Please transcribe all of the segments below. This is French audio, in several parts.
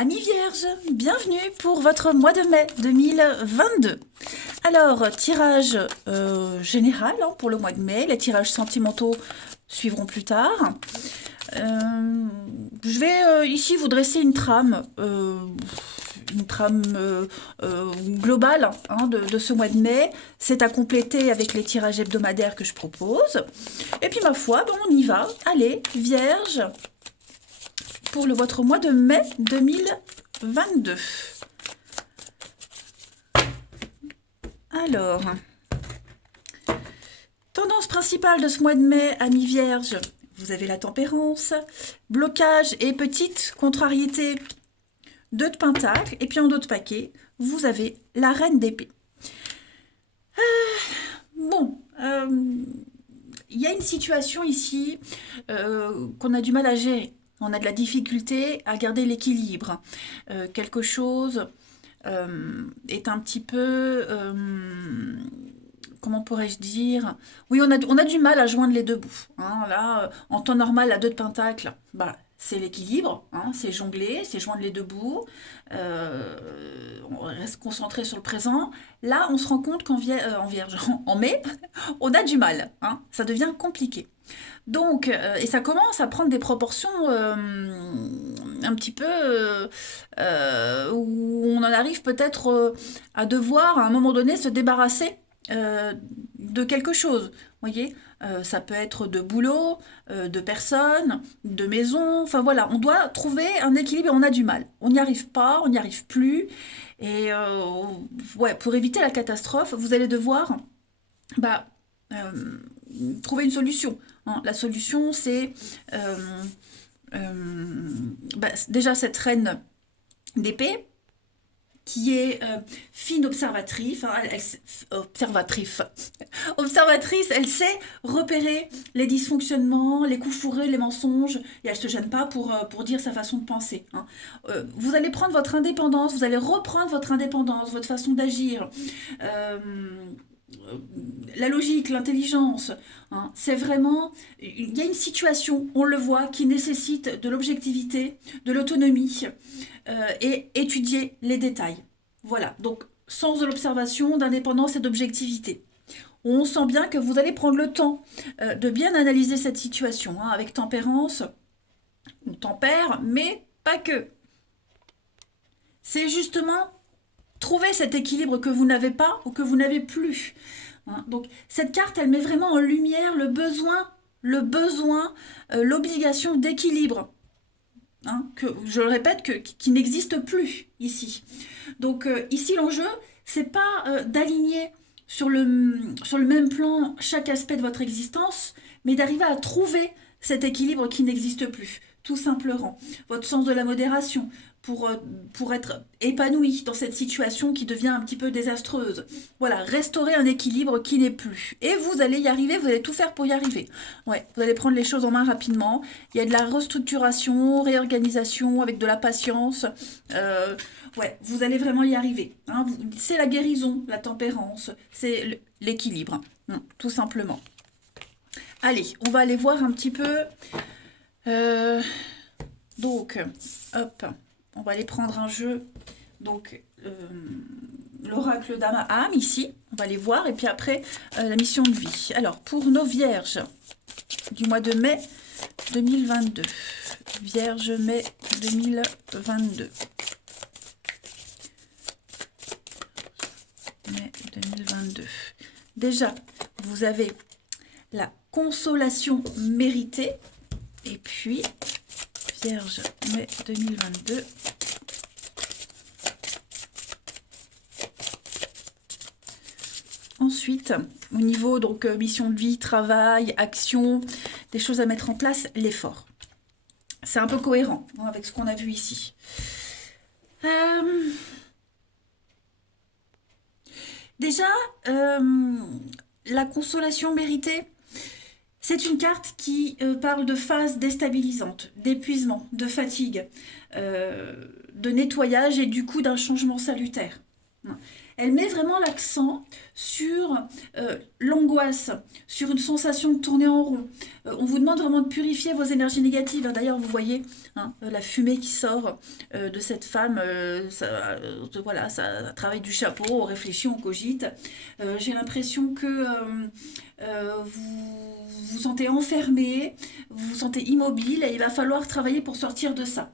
Amis vierges, bienvenue pour votre mois de mai 2022. Alors, tirage général pour le mois de mai, les tirages sentimentaux suivront plus tard. Je vais ici vous dresser une trame globale de ce mois de mai. C'est à compléter avec les tirages hebdomadaires que je propose. Et puis ma foi, on y va. Allez, vierge, pour votre mois de mai 2022. Alors, tendance principale de ce mois de mai, amis vierges, vous avez la tempérance, blocage et petite contrariété, 2 de pentacle, et puis en dos de paquet, vous avez la reine d'épée. Il y a une situation ici qu'on a du mal à gérer. On a de la difficulté à garder l'équilibre. Quelque chose est un petit peu... comment pourrais-je dire? Oui, on a du mal à joindre les deux bouts. Là, en temps normal, la 2 de pentacle, c'est l'équilibre, c'est jongler, c'est joindre les deux bouts. On reste concentré sur le présent. Là, on se rend compte en mai, on a du mal. Ça devient compliqué. Donc, et ça commence à prendre des proportions un petit peu où on en arrive peut-être à devoir, à un moment donné, se débarrasser de quelque chose. Vous voyez, ça peut être de boulot, de personnes, de maison. Enfin voilà, on doit trouver un équilibre et on a du mal. On n'y arrive pas, on n'y arrive plus. Et pour éviter la catastrophe, vous allez devoir trouver une solution. La solution, c'est déjà cette reine d'épée qui est fine observatrice, observatrice, elle sait repérer les dysfonctionnements, les coups fourrés, les mensonges, et elle ne se gêne pas pour dire sa façon de penser. Vous allez prendre votre indépendance, vous allez reprendre votre indépendance, votre façon d'agir, la logique, l'intelligence, c'est vraiment... Il y a une situation, on le voit, qui nécessite de l'objectivité, de l'autonomie, et étudier les détails. Voilà, donc sens de l'observation, d'indépendance et d'objectivité. On sent bien que vous allez prendre le temps de bien analyser cette situation, avec tempérance, on tempère, mais pas que. C'est justement trouver cet équilibre que vous n'avez pas ou que vous n'avez plus. Donc cette carte, elle met vraiment en lumière le besoin, l'obligation d'équilibre. Que, je le répète, qui n'existe plus ici. Donc ici, l'enjeu, c'est pas d'aligner sur le même plan chaque aspect de votre existence, mais d'arriver à trouver cet équilibre qui n'existe plus, tout simplement. Votre sens de la modération, pour être épanoui dans cette situation qui devient un petit peu désastreuse. Voilà, restaurer un équilibre qui n'est plus. Et vous allez y arriver, vous allez tout faire pour y arriver. Ouais, vous allez prendre les choses en main rapidement. Il y a de la restructuration, réorganisation, avec de la patience. Vous allez vraiment y arriver. C'est la guérison, la tempérance, c'est l'équilibre, tout simplement. Allez, on va aller voir un petit peu... Donc, hop... On va aller prendre un jeu, donc l'oracle d'Ama ici, on va aller voir, et puis après la mission de vie. Alors, pour nos vierges du mois de mai 2022, Vierge mai 2022. Mai 2022. Déjà, vous avez la consolation méritée, et puis... Vierge, mai 2022. Ensuite, au niveau donc mission de vie, travail, action, des choses à mettre en place, l'effort. C'est un peu cohérent avec ce qu'on a vu ici. Déjà, la consolation méritée, c'est une carte qui parle de phase déstabilisante, d'épuisement, de fatigue, de nettoyage et du coup d'un changement salutaire. Elle met vraiment l'accent sur l'angoisse, sur une sensation de tourner en rond. On vous demande vraiment de purifier vos énergies négatives. D'ailleurs, vous voyez la fumée qui sort de cette femme. Voilà, ça travaille du chapeau, on réfléchit, on cogite. J'ai l'impression que vous vous sentez enfermé, vous vous sentez immobile et il va falloir travailler pour sortir de ça.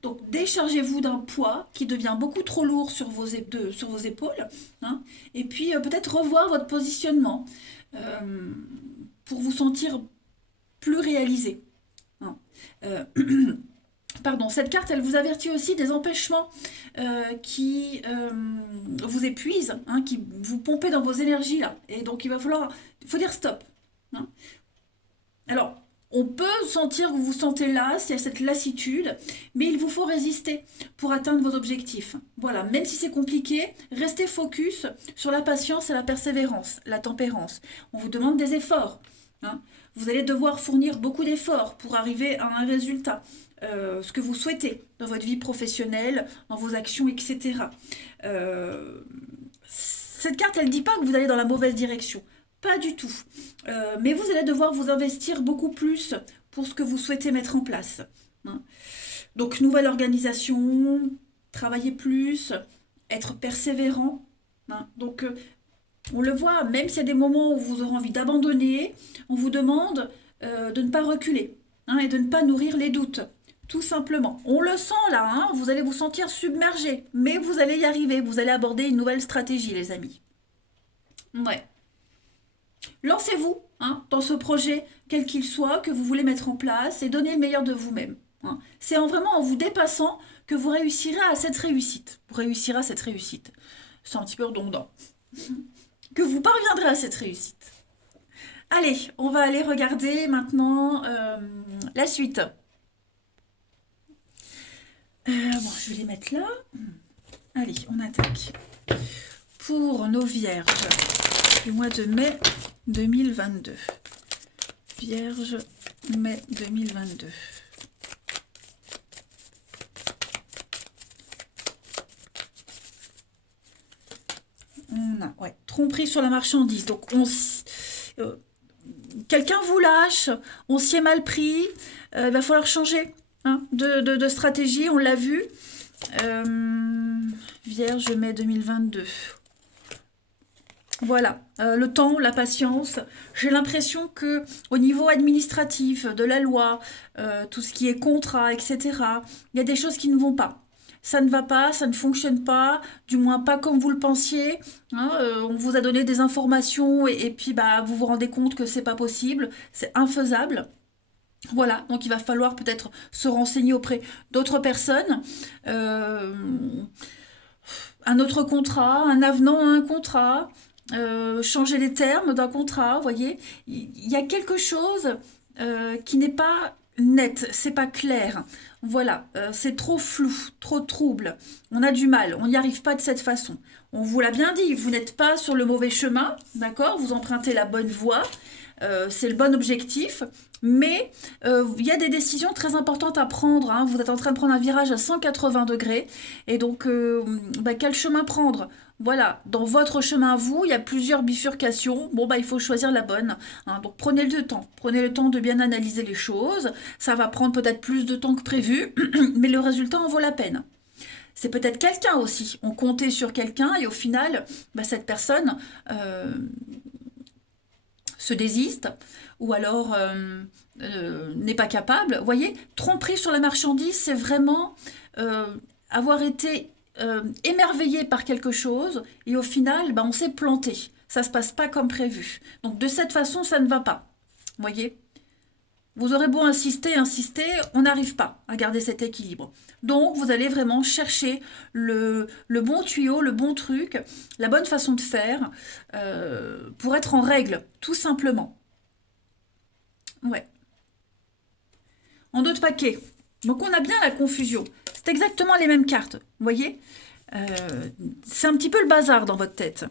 Donc déchargez-vous d'un poids qui devient beaucoup trop lourd sur sur vos épaules, et puis peut-être revoir votre positionnement euh, pour vous sentir plus réalisé. Euh, Pardon, cette carte, elle vous avertit aussi des empêchements qui vous épuisent, qui vous pompez dans vos énergies là. Et donc il faut dire stop. hein. Alors, on peut sentir que vous vous sentez las, il y a cette lassitude, mais il vous faut résister pour atteindre vos objectifs. Voilà, même si c'est compliqué, restez focus sur la patience et la persévérance, la tempérance. On vous demande des efforts. Vous allez devoir fournir beaucoup d'efforts pour arriver à un résultat, ce que vous souhaitez dans votre vie professionnelle, dans vos actions, etc. Cette carte, elle ne dit pas que vous allez dans la mauvaise direction. Pas du tout. Mais vous allez devoir vous investir beaucoup plus pour ce que vous souhaitez mettre en place. Donc, nouvelle organisation, travailler plus, être persévérant. Donc, on le voit, même s'il y a des moments où vous aurez envie d'abandonner, on vous demande de ne pas reculer et de ne pas nourrir les doutes. Tout simplement. On le sent là, vous allez vous sentir submergé, mais vous allez y arriver, vous allez aborder une nouvelle stratégie, les amis. Ouais. Lancez-vous dans ce projet, quel qu'il soit, que vous voulez mettre en place et donnez le meilleur de vous-même. C'est vraiment en vous dépassant que vous réussirez à cette réussite. Vous réussirez à cette réussite. C'est un petit peu redondant. Que vous parviendrez à cette réussite. Allez, on va aller regarder maintenant la suite. Bon, je vais les mettre là. Allez, on attaque. Pour nos vierges du mois de mai 2022. Vierge, mai 2022. On a, ouais, tromperie sur la marchandise. Donc, quelqu'un vous lâche, on s'y est mal pris, il va falloir changer de stratégie, on l'a vu. Vierge, mai 2022. Voilà, le temps, la patience. J'ai l'impression que au niveau administratif, de la loi, tout ce qui est contrat, etc., il y a des choses qui ne vont pas. Ça ne va pas, ça ne fonctionne pas, du moins pas comme vous le pensiez. On vous a donné des informations et puis vous vous rendez compte que c'est pas possible, c'est infaisable. Voilà, donc il va falloir peut-être se renseigner auprès d'autres personnes. Un autre contrat, un avenant à un contrat. Changer les termes d'un contrat, vous voyez, il y a quelque chose qui n'est pas net, c'est pas clair. Voilà, c'est trop flou, trop trouble. On a du mal, on n'y arrive pas de cette façon. On vous l'a bien dit, vous n'êtes pas sur le mauvais chemin, d'accord? Vous empruntez la bonne voie, c'est le bon objectif. Mais il y a des décisions très importantes à prendre. Vous êtes en train de prendre un virage à 180 degrés. Et donc, quel chemin prendre? Voilà, dans votre chemin à vous, il y a plusieurs bifurcations. Bon, il faut choisir la bonne. Donc, prenez le temps. Prenez le temps de bien analyser les choses. Ça va prendre peut-être plus de temps que prévu, mais le résultat en vaut la peine. C'est peut-être quelqu'un aussi. On comptait sur quelqu'un et au final, cette personne se désiste ou alors n'est pas capable. Vous voyez, tromperie sur la marchandise, c'est vraiment avoir été émerveillé par quelque chose et au final, on s'est planté. Ça se passe pas comme prévu. Donc de cette façon, ça ne va pas. Vous voyez, vous aurez beau insister, on n'arrive pas à garder cet équilibre. Donc vous allez vraiment chercher le bon tuyau, le bon truc, la bonne façon de faire pour être en règle, tout simplement. Ouais. En d'autres paquets. Donc on a bien la confusion. C'est exactement les mêmes cartes, vous voyez. C'est un petit peu le bazar dans votre tête.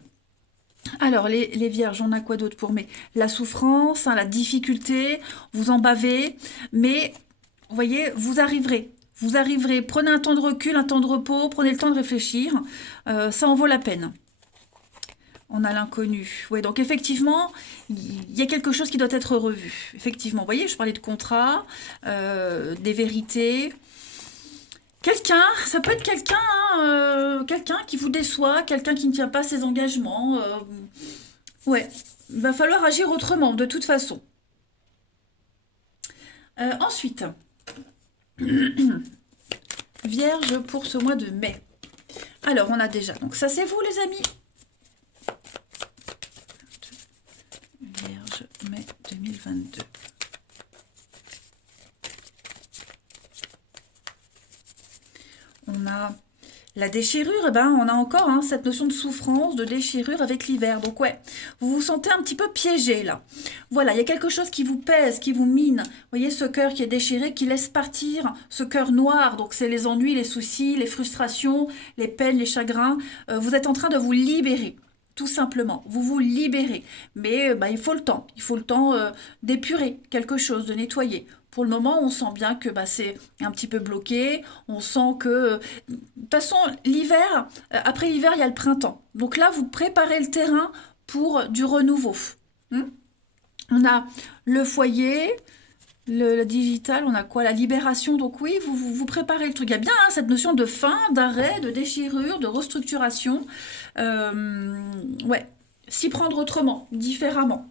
Alors, les vierges, on a quoi d'autre pour la souffrance, la difficulté, vous en bavez, mais, vous voyez, vous arriverez. Vous arriverez, prenez un temps de recul, un temps de repos, prenez le temps de réfléchir. Ça en vaut la peine. On a l'inconnu. Ouais, donc effectivement, il y a quelque chose qui doit être revu. Effectivement, vous voyez, je parlais de contrat, des vérités. Quelqu'un, ça peut être quelqu'un, hein, quelqu'un qui vous déçoit, quelqu'un qui ne tient pas ses engagements. Ouais, il va falloir agir autrement, de toute façon. Ensuite, Vierge pour ce mois de mai. Alors, on a déjà, donc ça c'est vous les amis. Vierge, mai 2022. On a la déchirure, eh ben, on a encore hein, cette notion de souffrance, de déchirure avec l'hiver. Donc ouais, vous vous sentez un petit peu piégé là. Voilà, il y a quelque chose qui vous pèse, qui vous mine. Vous voyez ce cœur qui est déchiré, qui laisse partir ce cœur noir. Donc c'est les ennuis, les soucis, les frustrations, les peines, les chagrins. Vous êtes en train de vous libérer. Tout simplement, vous vous libérez. Mais bah, il faut le temps. Il faut le temps d'épurer quelque chose, de nettoyer. Pour le moment, on sent bien que bah, c'est un petit peu bloqué. On sent que... de toute façon, l'hiver, après l'hiver, il y a le printemps. Donc là, vous préparez le terrain pour du renouveau. On a le foyer, le digital, on a quoi? La libération. Donc oui, vous préparez le truc. Il y a bien hein, cette notion de fin, d'arrêt, de déchirure, de restructuration. Ouais, s'y prendre autrement, différemment.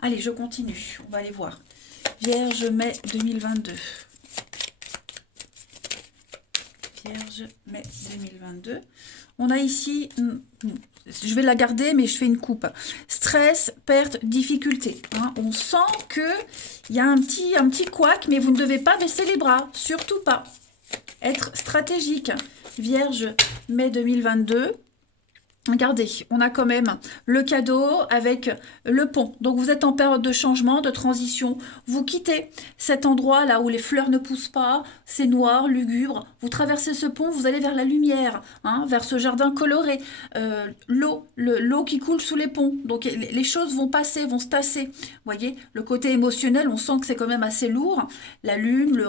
Allez, je continue. On va aller voir. Vierge, mai 2022. Vierge, mai 2022. On a ici... je vais la garder, mais je fais une coupe. Stress, perte, difficulté. Hein. On sent qu'il y a un petit couac, mais vous ne devez pas baisser les bras. Surtout pas. Être stratégique. Vierge, mai 2022. Regardez, on a quand même le cadeau avec le pont. Donc vous êtes en période de changement, de transition. Vous quittez cet endroit là où les fleurs ne poussent pas, c'est noir, lugubre. Vous traversez ce pont, vous allez vers la lumière, hein, vers ce jardin coloré. L'eau qui coule sous les ponts. Donc les choses vont passer, vont se tasser. Vous voyez, le côté émotionnel, on sent que c'est quand même assez lourd. La lune,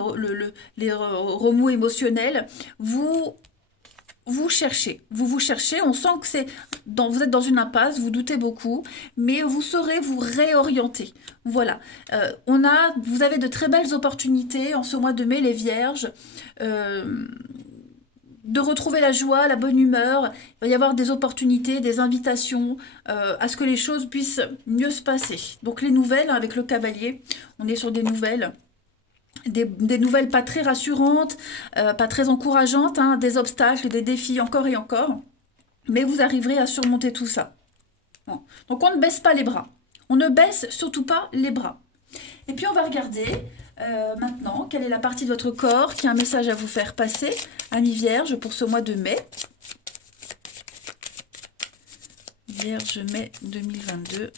les remous émotionnels. Vous cherchez, on sent que vous êtes dans une impasse, vous doutez beaucoup, mais vous saurez vous réorienter. Voilà, vous avez de très belles opportunités en ce mois de mai, les Vierges, de retrouver la joie, la bonne humeur. Il va y avoir des opportunités, des invitations à ce que les choses puissent mieux se passer. Donc les nouvelles, avec le cavalier, on est sur des nouvelles. Des nouvelles pas très rassurantes, pas très encourageantes, hein, des obstacles, des défis encore et encore. Mais vous arriverez à surmonter tout ça. Bon. Donc on ne baisse pas les bras. On ne baisse surtout pas les bras. Et puis on va regarder maintenant quelle est la partie de votre corps qui a un message à vous faire passer, amis Vierge, pour ce mois de mai. Vierge, mai 2022.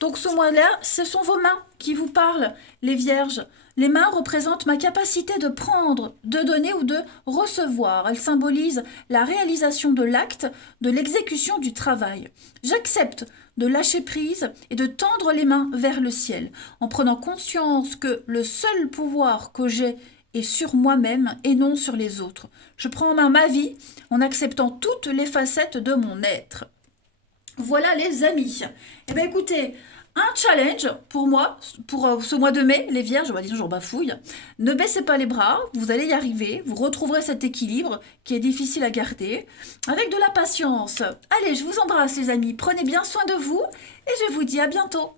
Donc ce mois-là, ce sont vos mains qui vous parlent, les Vierges. Les mains représentent ma capacité de prendre, de donner ou de recevoir. Elles symbolisent la réalisation de l'acte, de l'exécution du travail. J'accepte de lâcher prise et de tendre les mains vers le ciel, en prenant conscience que le seul pouvoir que j'ai est sur moi-même et non sur les autres. Je prends en main ma vie en acceptant toutes les facettes de mon être. Voilà les amis. Eh bien écoutez, un challenge pour moi, pour ce mois de mai, les Vierges, on va dire j'en bafouille. Ne baissez pas les bras, vous allez y arriver, vous retrouverez cet équilibre qui est difficile à garder, avec de la patience. Allez, je vous embrasse les amis, prenez bien soin de vous et je vous dis à bientôt.